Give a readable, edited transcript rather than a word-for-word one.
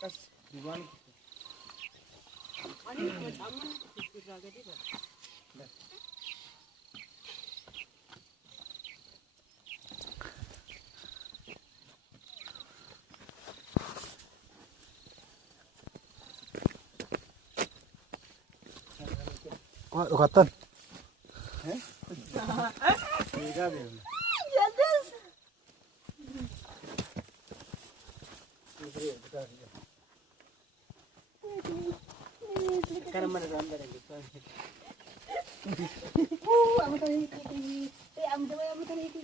Kas diwan. Ani aman kira gede kan. Wah, ukatan. Beda beda. Jangan. Sekarang mana gambar yang gitu? Amo tadi ini. Amo tadi ini.